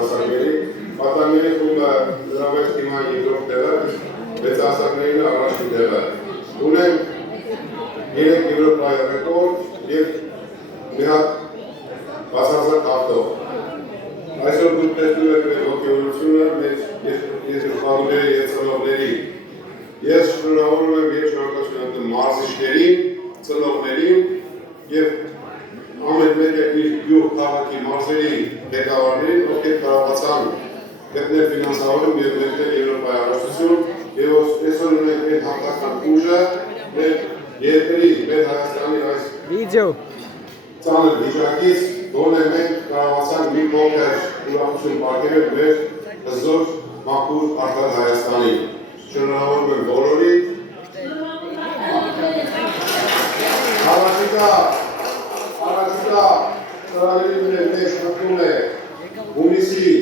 ասակների, պատանների խումբը լրավեր թիմային երկրորդ տեղը, 6 ասակներին առաջին տեղը։ Ունեն 3 Եվրոպայի ռեկորդ և մի հատ բացարձակ հաղթող։ Այսօր դուք տեսնում եք մեր ոգևորությունը մեր երկրպագուների և ծնողների։ Ես շնորհավորում եմ և շնորհակալություն եմ մարզիչներին, ծնողներին և ամեն մեկը իր գյուղ քաղաքի մարզերի ղեկավարներին, ովքեր կարողացան գտնել ֆինանսավորում և մեկնել Եվրոպայի առաջնություն, և այսօր ունենք այդ հաղթական ուժը մեր երկրի, մեր Հայաստանի այս ծանր վիճակից, որը մենք կարողացանք մի փոքր ուրախություն պարգևել մեր հզոր մաքուր արդար Հայաստանին։ Շնորհավորում եմ բոլորին։ Առաջիկա ծրագրերի մեջ մտնում է հունիսի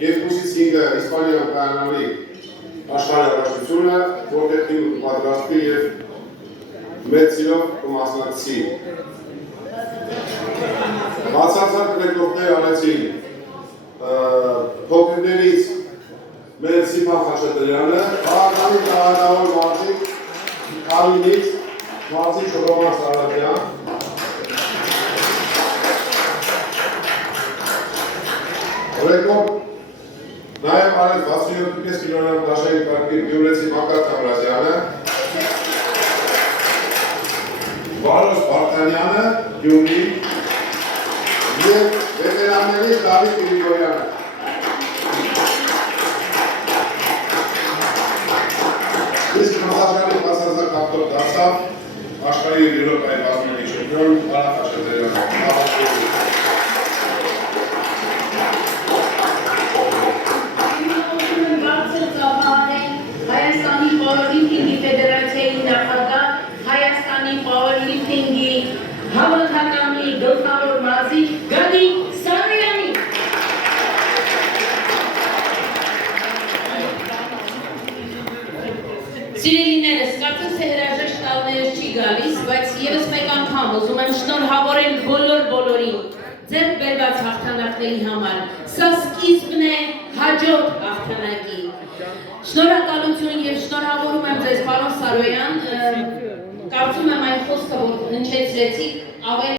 2-ից 5-ը Իսպանիայում կայանալի աշխարհի առաջնությունը, որտեղ թիմը կպատրաստվի և մեծ սիրով կմասնակցի։ Բացարձակ ռեկորդներ արեցին փոքրներից մեր Սիփան Խաչատրյանը, քաղաքանի տաղանդավոր մարզիկ Քալինից մարզիչ Ռոման Սարատյան, ռեկորդ նաև արեց 67.5 կիլոգրամ դաշային կարգի գյումրեցի Մակար Թամրազյանը, Վարոս Վարդանյանը, Գյումրի և վետերաններից Դավիթ Գրիգորյանը։ Իսկ մխաճարի բացարձակ հաղթող դարձավ աշխարհի և Եվրոպայի բազմիլի չեմպիոն Արա Խաչատրյանը։ Հայաստանի պաուերլիֆթինգի ֆեդերացիայի նախագահ, Հայաստանի պաուերլիֆթինգի հավաքականի գլխավոր մարզիչ Գագիկ Սարոյանի։ Սիրելիներս, կարծես թե հրաժեշտ տալներս չի գալիս, բայց ևս մեկ անգամ ուզում եմ շնորհավորել բոլորին ձեռք բերված հաղթանակների համար։ Սա սկիզբն է հաջորդ հաղթանակի։ Շնորհակալություն և շնորհավորում եմ ձեզ, պարոն Սարոյան, կարծում եմ այն խոսքը, որ հնչեցրեցիք, ավելի